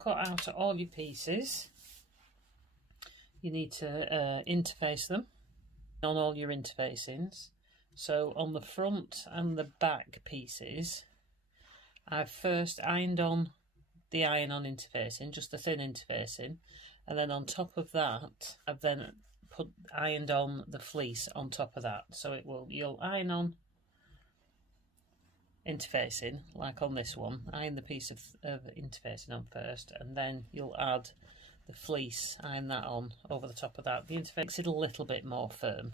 cut out all your pieces, you need to interface them on all your interfacings. So on the front and the back pieces, I've first ironed on the iron-on interfacing, just the thin interfacing, and then on top of that I've then ironed on the fleece on top of that. So you'll iron on interfacing, like on this one, iron the piece of interfacing on first, and then you'll add the fleece, iron that on over the top of that. The interface makes it a little bit more firm,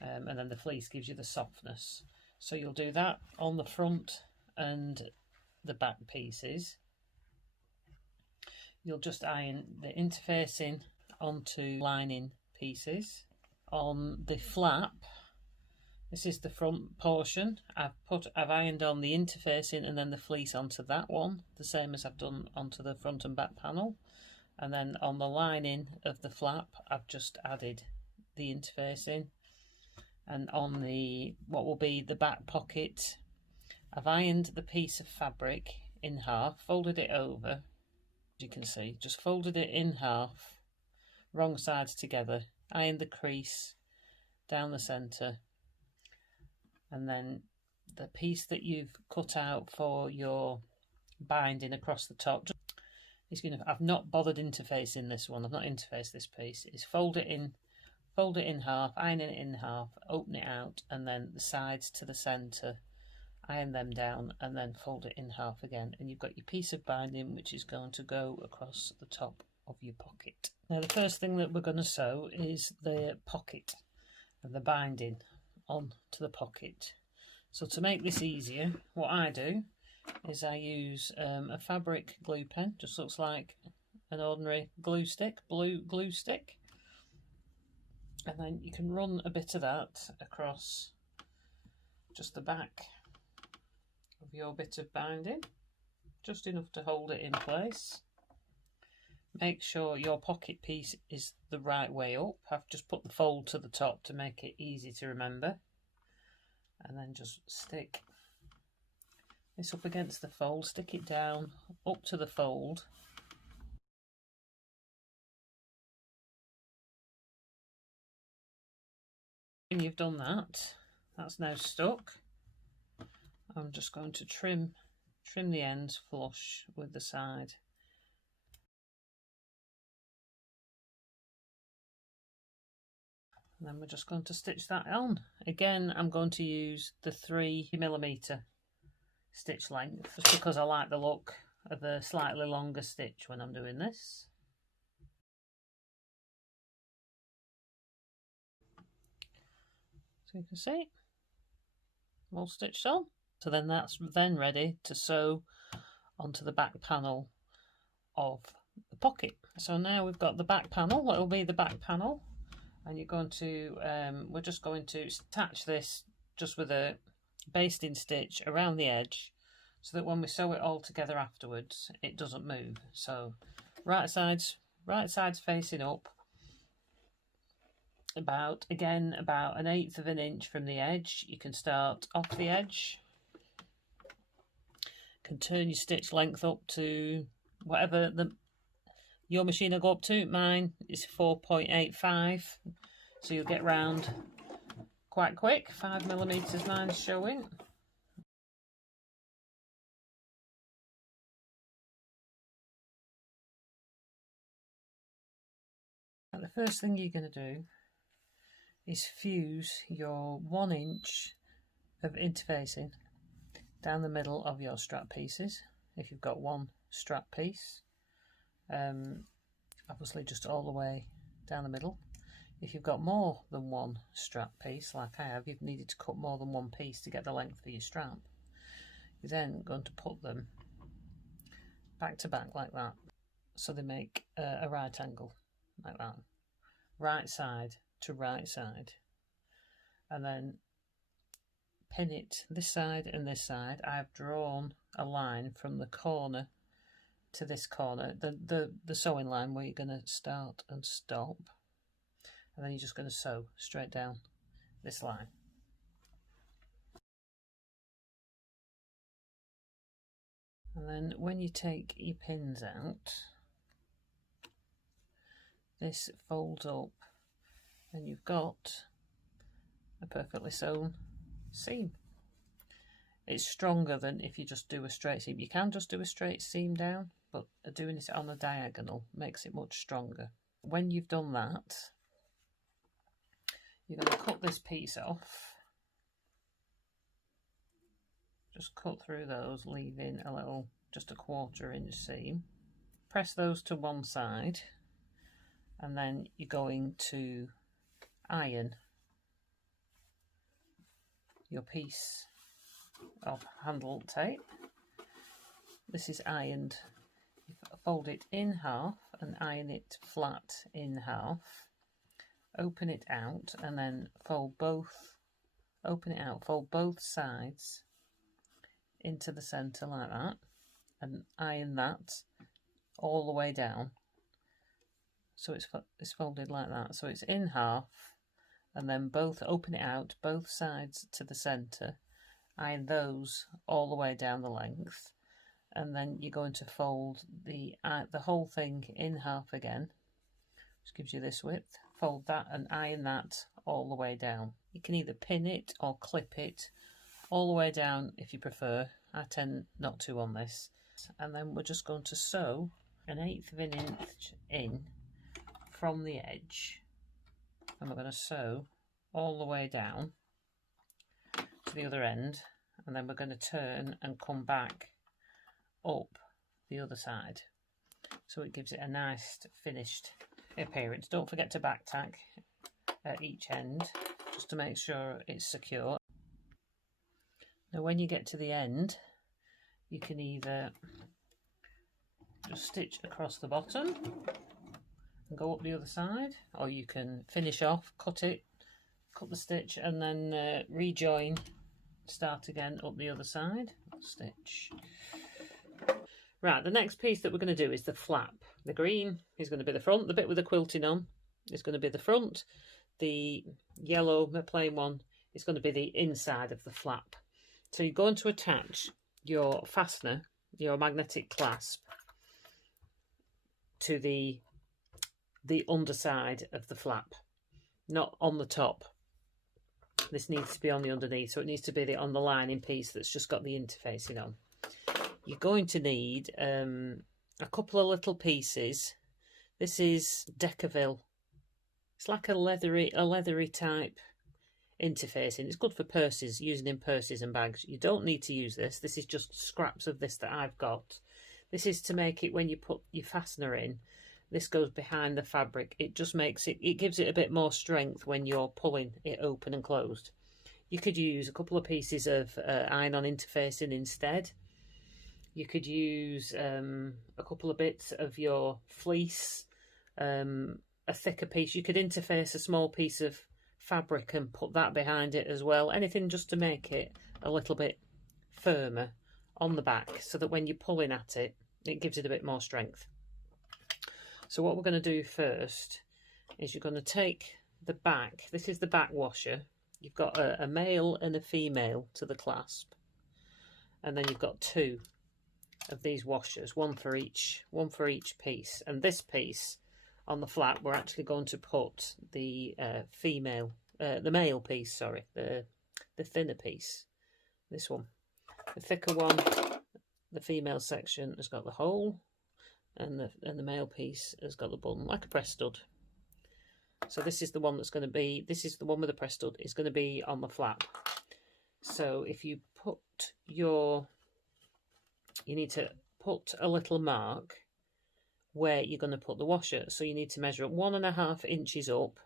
and then the fleece gives you the softness. So you'll do that on the front and the back pieces. You'll just iron the interfacing onto lining pieces. On the flap, this is the front portion, I've ironed on the interfacing and then the fleece onto that one, the same as I've done onto the front and back panel. And then on the lining of the flap, I've just added the interfacing. And on the what will be the back pocket, I've ironed the piece of fabric in half, folded it over, as you can see, just folded it in half, wrong sides together, ironed the crease down the centre, and then the piece that you've cut out for your binding across the top is going to, I've not bothered interfacing this one, I've not interfaced this piece, is fold it in half, iron it in half, open it out, and then the sides to the centre, iron them down, and then fold it in half again, and you've got your piece of binding which is going to go across the top of your pocket. Now the first thing that we're going to sew is the pocket and the binding on to the pocket. So to make this easier, what I do is I use a fabric glue pen, just looks like an ordinary glue stick, blue glue stick, and then you can run a bit of that across just the back of your bit of binding, just enough to hold it in place. Make sure your pocket piece is the right way up. I've just put the fold to the top to make it easy to remember, and then just stick this up against the fold, stick it down up to the fold. When you've done that, that's now stuck. I'm just going to trim the ends flush with the side. And then we're just going to stitch that on. Again, I'm going to use the 3mm stitch length, just because I like the look of a slightly longer stitch when I'm doing this. So you can see, all stitched on. So then that's then ready to sew onto the back panel of the pocket. So now we've got the back panel, what will be the back panel, and you're going to, we're just going to attach this just with a basting stitch around the edge, so that when we sew it all together afterwards, it doesn't move. So right side's facing up, about 1/8 of an inch from the edge. You can start off the edge, can turn your stitch length up to whatever your machine will go up to. Mine is 4.85, so you'll get round quite quick. 5mm mine's showing. And the first thing you're going to do is fuse your 1 inch of interfacing down the middle of your strap pieces, if you've got one strap piece, obviously just all the way down the middle. If you've got more than one strap piece, like I have, you've needed to cut more than one piece to get the length for your strap. You're then going to put them back to back like that, so they make a right angle, like that, right side to right side, and then pin it this side and this side. I've drawn a line from the corner to this corner, the sewing line where you're going to start and stop, and then you're just going to sew straight down this line. And then when you take your pins out, this folds up and you've got a perfectly sewn seam. It's stronger than if you just do a straight seam. You can just do a straight seam down, but doing it on a diagonal makes it much stronger. When you've done that, you're going to cut this piece off. Just cut through those, leaving a little, just a 1/4 inch seam. Press those to one side, and then you're going to iron your piece of handle tape. This is ironed. You fold it in half and iron it flat in half. Open it out and then fold both, open it out, fold both sides into the centre like that, and iron that all the way down. So it's folded like that. So it's in half, and then both, open it out, both sides to the centre, iron those all the way down the length, and then you're going to fold the whole thing in half again, which gives you this width. Fold that and iron that all the way down. You can either pin it or clip it all the way down if you prefer. I tend not to on this. And then we're just going to sew 1/8 of an inch in from the edge, and we're going to sew all the way down to the other end, and then we're going to turn and come back up the other side, so it gives it a nice finished appearance. Don't forget to back tack at each end just to make sure it's secure. Now when you get to the end, you can either just stitch across the bottom and go up the other side, or you can finish off, cut the stitch, and then rejoin, start again up the other side, stitch. Right, the next piece that we're going to do is the flap. The green is going to be the front, the bit with the quilting on is going to be the front. The yellow, the plain one, is going to be the inside of the flap. So you're going to attach your fastener, your magnetic clasp, to the underside of the flap, not on the top. This needs to be on the underneath, so it needs to be on the lining piece that's just got the interfacing on. You're going to need a couple of little pieces. This is Decaville. It's like a leathery type interfacing. It's good for purses, using in purses and bags. You don't need to use this. This is just scraps of this that I've got. This is to make it, when you put your fastener in, this goes behind the fabric. It just makes it, it gives it a bit more strength when you're pulling it open and closed. You could use a couple of pieces of iron-on interfacing instead. You could use a couple of bits of your fleece, a thicker piece. You could interface a small piece of fabric and put that behind it as well. Anything just to make it a little bit firmer on the back, so that when you're pulling at it, it gives it a bit more strength. So what we're going to do first is you're going to take the back. This is the back washer. You've got a male and a female to the clasp, and then you've got two of these washers, one for each piece. And this piece on the flap, we're actually going to put the the male piece, sorry, the thinner piece. This one, the thicker one, the female section has got the hole, and the male piece has got the button, like a press stud. So this is the one that's going to be, this is the one with the press stud, is going to be on the flap. So if you put your, you need to put a little mark where you're going to put the washer. So you need to measure up 1.5 inches up,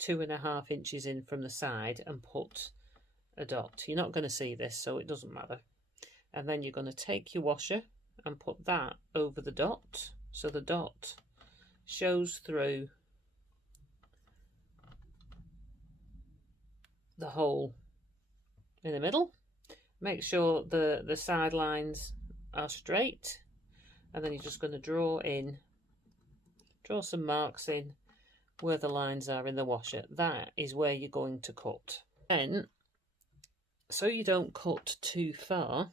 2.5 inches in from the side, and put a dot. You're not going to see this, so it doesn't matter. And then you're going to take your washer and put that over the dot, so the dot shows through the hole in the middle. Make sure the side lines are straight, and then you're just going to draw some marks in where the lines are in the washer. That is where you're going to cut. Then, so you don't cut too far,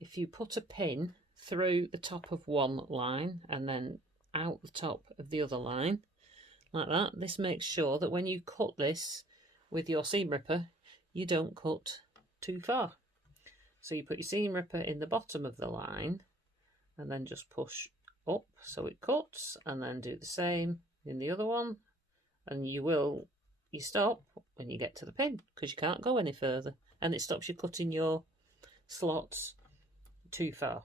if you put a pin through the top of one line and then out the top of the other line, like that. This makes sure that when you cut this with your seam ripper, you don't cut too far. So you put your seam ripper in the bottom of the line and then just push up so it cuts, and then do the same in the other one, and you stop when you get to the pin because you can't go any further, and it stops you cutting your slots too far.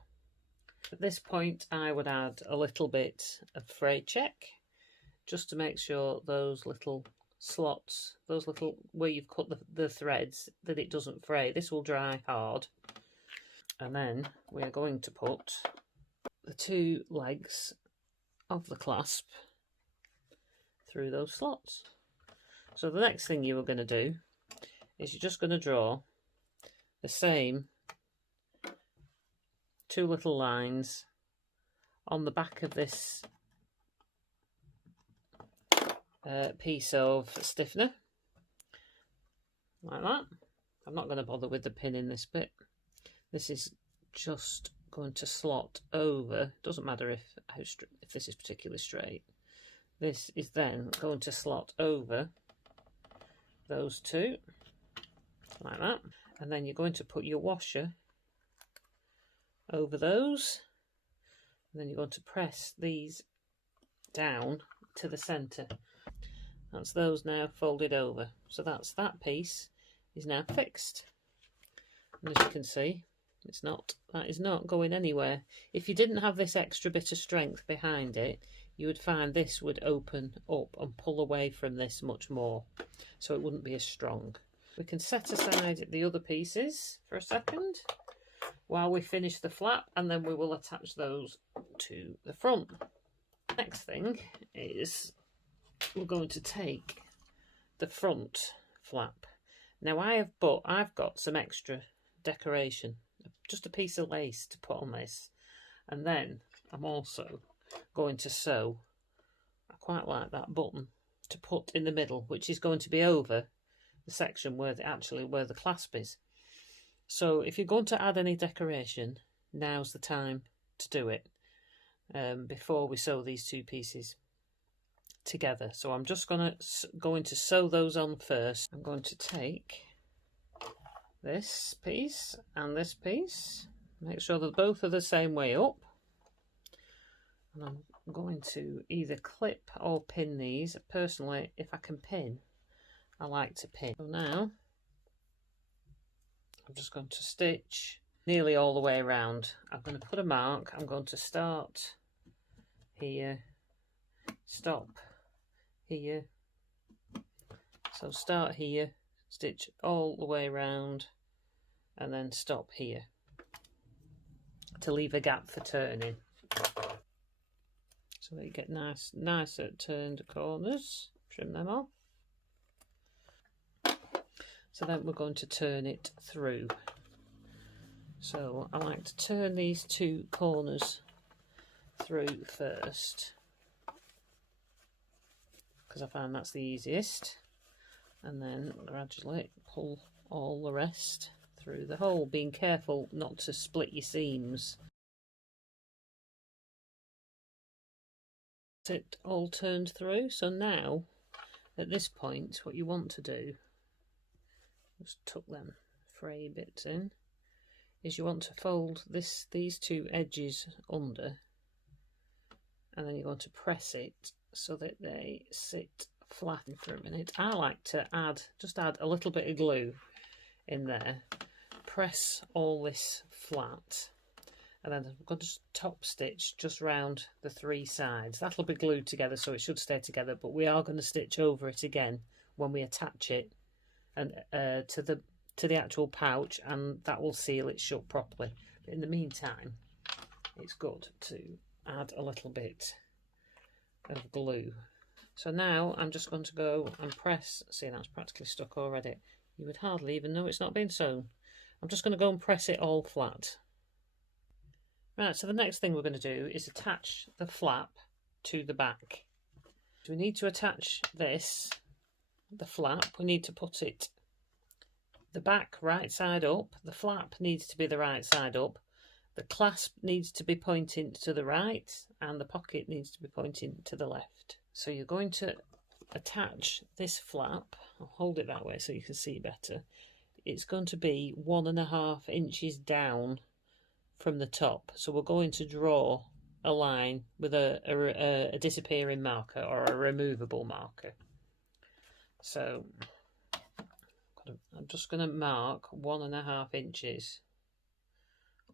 At this point I would add a little bit of fray check just to make sure those little slots, those little where you've cut the threads, that it doesn't fray. This will dry hard. And then we're going to put the two legs of the clasp through those slots. So the next thing you are going to do is you're just going to draw the same two little lines on the back of this piece of stiffener, like that. I'm not going to bother with the pin in this bit. This is just going to slot over. Doesn't matter if this is particularly straight. This is then going to slot over those two, like that. And then you're going to put your washer over those. And then you're going to press these down to the centre. That's those now folded over. So that's that piece is now fixed. And as you can see, that is not going anywhere. If you didn't have this extra bit of strength behind it, you would find this would open up and pull away from this much more, so it wouldn't be as strong. We can set aside the other pieces for a second while we finish the flap, and then we will attach those to the front. Next thing is we're going to take the front flap. Now I've got some extra decoration, just a piece of lace to put on this, and then I'm also going to sew, I quite like that button to put in the middle, which is going to be over the section where the clasp is. So if you're going to add any decoration, now's the time to do it, before we sew these two pieces together. So I'm just going to sew those on first. I'm going to take this piece and this piece, make sure that both are the same way up, and I'm going to either clip or pin these. Personally, if I can pin, I like to pin. So now I'm just going to stitch nearly all the way around. I'm going to put a mark. I'm going to start here, stop here. So start here, stitch all the way around, and then stop here to leave a gap for turning. So that you get nicer turned corners. Trim them off. So then we're going to turn it through. So I like to turn these two corners through first, because I find that's the easiest, and then gradually pull all the rest through the hole, being careful not to split your seams. It all turned through. So now at this point what you want to do, just tuck them fray bits in, is you want to fold these two edges under, and then you're going to press it so that they sit flat for a minute. I like to just add a little bit of glue in there, press all this flat, and then I'm going to top stitch just round the three sides. That'll be glued together, so it should stay together, but we are going to stitch over it again when we attach it and to the actual pouch, and that will seal it shut properly. But in the meantime, it's good to add a little bit of glue. So now I'm just going to go and press. See, that's practically stuck already. You would hardly even know it's not been sewn. I'm just going to go and press it all flat. Right, so the next thing we're going to do is attach the flap to the back. So we need to attach this, the flap, we need to put it, the back right side up, the flap needs to be the right side up, The clasp needs to be pointing to the right and the pocket needs to be pointing to the left. So you're going to attach this flap. I'll hold it that way so you can see better. It's going to be 1.5 inches down from the top. So we're going to draw a line with a disappearing marker or a removable marker. So I'm just going to mark 1.5 inches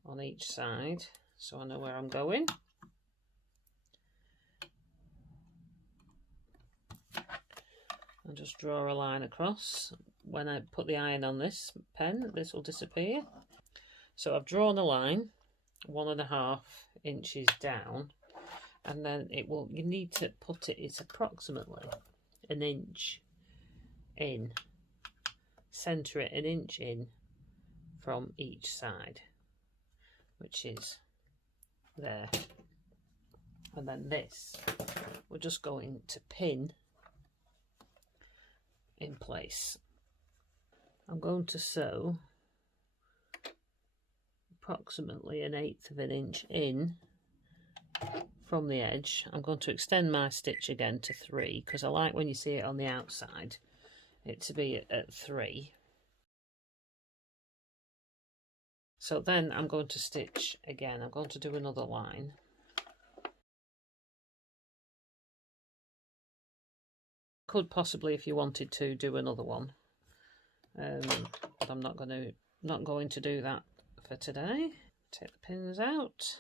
on each side so I know where I'm going. And just draw a line across. When I put the iron on this pen, this will disappear. So I've drawn a line 1.5 inches down, and then you need to put it's approximately 1 inch in, centre it 1 inch in from each side, which is there. And then this we're just going to pin in place. I'm going to sew approximately 1/8 of an inch in from the edge. I'm going to extend my stitch again to 3 because I like when you see it on the outside it to be at 3. So then I'm going to stitch again. I'm going to do another line. Could possibly, if you wanted to, do another one, but I'm not going to do that for today. Take the pins out.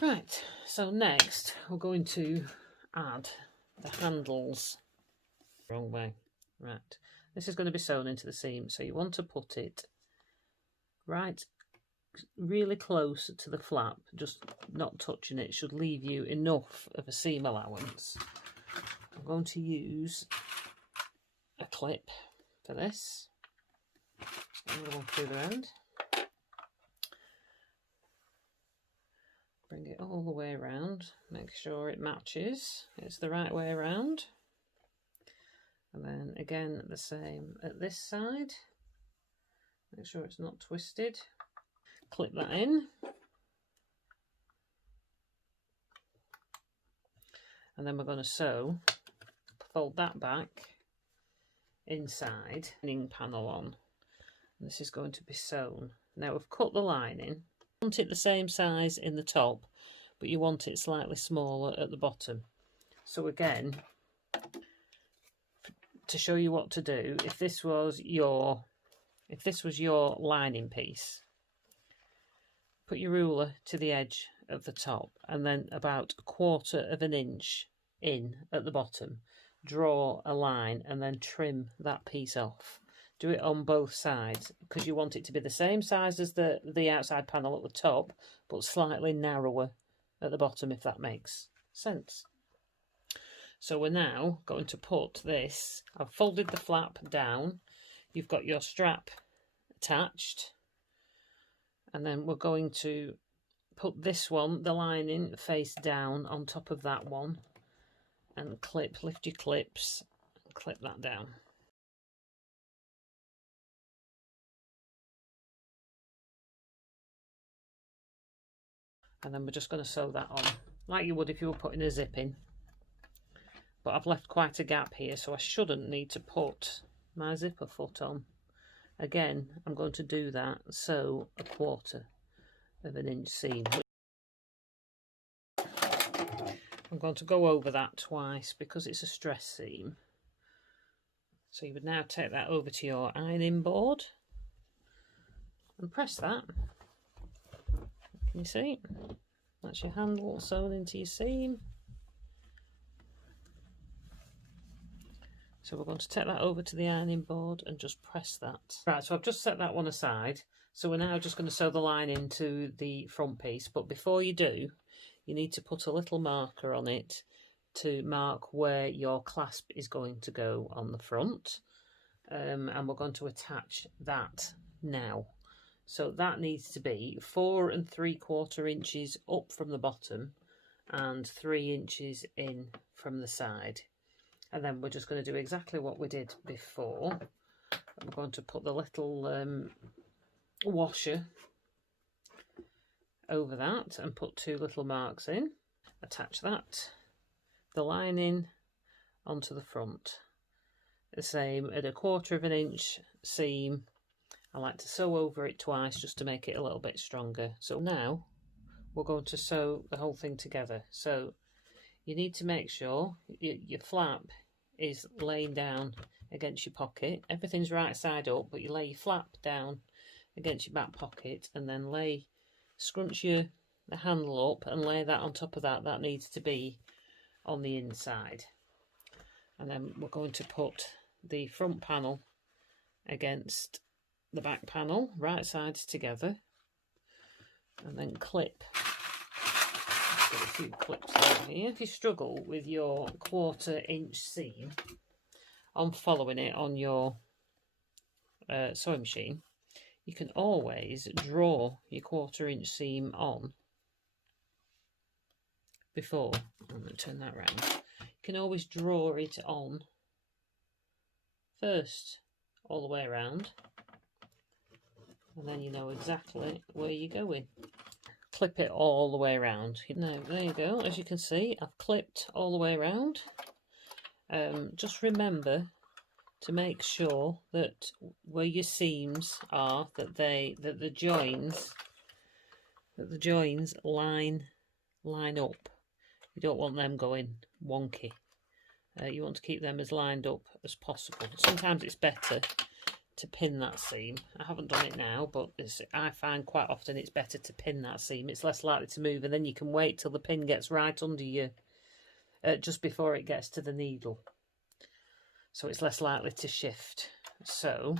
Right, so next we're going to add the handles. Wrong way. Right, this is going to be sewn into the seam, so you want to put it right really close to the flap, just not touching it. Should leave you enough of a seam allowance. I'm going to use a clip for this. Another one through the end. Bring it all the way around. Make sure it matches. It's the right way around. And then again the same at this side. Make sure it's not twisted. Clip that in. And then we're going to sew. Fold that back inside, lining panel on. And this is going to be sewn. Now we've cut the lining. You want it the same size in the top, but you want it slightly smaller at the bottom. So again, to show you what to do, if this was your lining piece, put your ruler to the edge of the top and then about 1/4 of an inch in at the bottom. Draw a line and then trim that piece off. Do it on both sides because you want it to be the same size as the outside panel at the top, but slightly narrower at the bottom, if that makes sense. So we're now going to put this, I've folded the flap down, you've got your strap attached, and then we're going to put this one, the lining, face down on top of that one, and lift your clips, and clip that down. And then we're just going to sew that on, like you would if you were putting a zip in. But I've left quite a gap here, so I shouldn't need to put my zipper foot on. Again, I'm going to do that, sew 1/4 of an inch seam. I'm going to go over that twice because it's a stress seam. So you would now take that over to your ironing board and press that. Can you see? That's your handle sewn into your seam. So we're going to take that over to the ironing board and just press that. Right, so I've just set that one aside. So we're now just going to sew the line into the front piece. But before you do, you need to put a little marker on it to mark where your clasp is going to go on the front. And we're going to attach that now. So that needs to be 4 3/4 inches up from the bottom and 3 inches in from the side. And then we're just going to do exactly what we did before. We're going to put the little washer over that and put 2 little marks in. Attach that, the lining onto the front. The same at 1/4 inch seam. I like to sew over it twice just to make it a little bit stronger. So now we're going to sew the whole thing together. So you need to make sure your flap is laying down against your pocket. Everything's right side up, but you lay your flap down against your back pocket and then scrunch the handle up and lay that on top of that. That needs to be on the inside. And then we're going to put the front panel against the back panel, right sides together, and then clip. Let's get a few clips over here. If you struggle with your 1/4 inch seam on following it on your sewing machine, you can always draw your 1/4 inch seam on before. I'm going to turn that round. You can always draw it on first all the way around, and then you know exactly where you're going. Clip it all the way around. Now there you go. As you can see, I've clipped all the way around. Just remember to make sure that where your seams are, that the joins line up. You don't want them going wonky. You want to keep them as lined up as possible. Sometimes it's better to pin that seam. I haven't done it now, but I find quite often it's better to pin that seam. It's less likely to move, and then you can wait till the pin gets right under you, just before it gets to the needle. So it's less likely to shift. So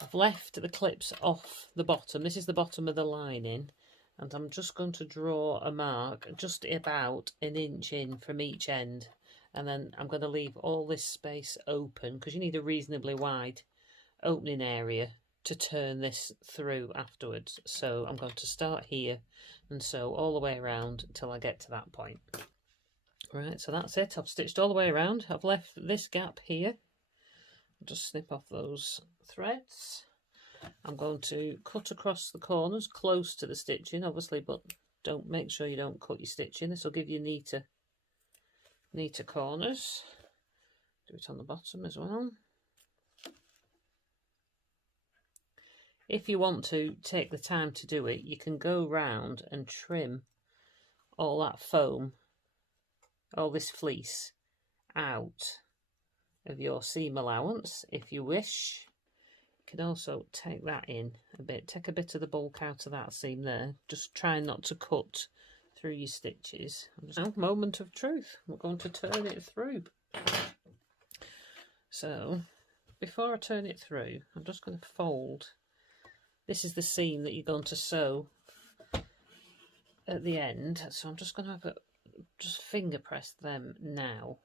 I've left the clips off the bottom. This is the bottom of the lining, and I'm just going to draw a mark just about 1 inch in from each end, and then I'm going to leave all this space open because you need a reasonably wide opening area to turn this through afterwards. So I'm going to start here and sew all the way around until I get to that point. Right, so that's it. I've stitched all the way around. I've left this gap here. I'll just snip off those threads. I'm going to cut across the corners close to the stitching, obviously, but make sure you don't cut your stitching. This will give you neater corners. Do it on the bottom as well. If you want to take the time to do it, you can go round and trim all that foam, all this fleece out of your seam allowance if you wish. You can also take that in a bit, take a bit of the bulk out of that seam there. Just try not to cut through your stitches. Now, moment of truth, we're going to turn it through. So before I turn it through, I'm just going to fold. This is the seam that you're going to sew at the end, so I'm just going to just finger press them now.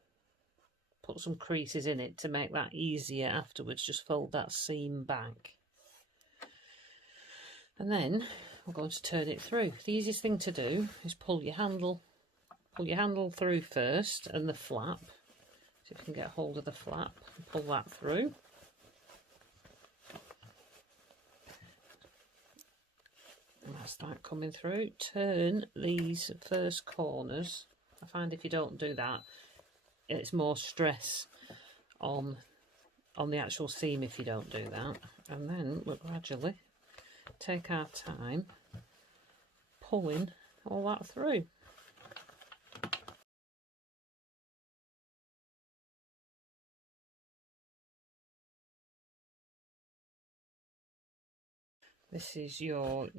Put some creases in it to make that easier afterwards. Just fold that seam back. And then we're going to turn it through. The easiest thing to do is pull your handle through first, and the flap. See if you can get hold of the flap and pull that through. And that's that coming through. Turn these first corners. I find if you don't do that, it's more stress on the actual seam if you don't do that. And then we'll gradually take our time pulling all that through. This is your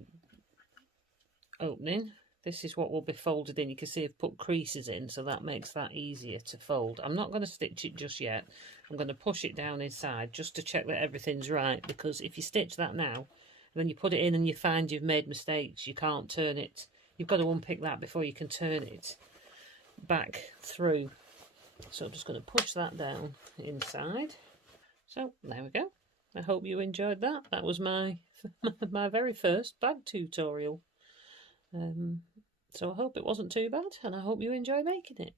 opening. This is what will be folded in. You can see I've put creases in, so that makes that easier to fold. I'm not going to stitch it just yet. I'm going to push it down inside just to check that everything's right, because if you stitch that now and then you put it in and you find you've made mistakes, you can't turn it. You've got to unpick that before you can turn it back through. So I'm just going to push that down inside. So there we go. I hope you enjoyed that. That was my very first bag tutorial. So I hope it wasn't too bad, and I hope you enjoy making it.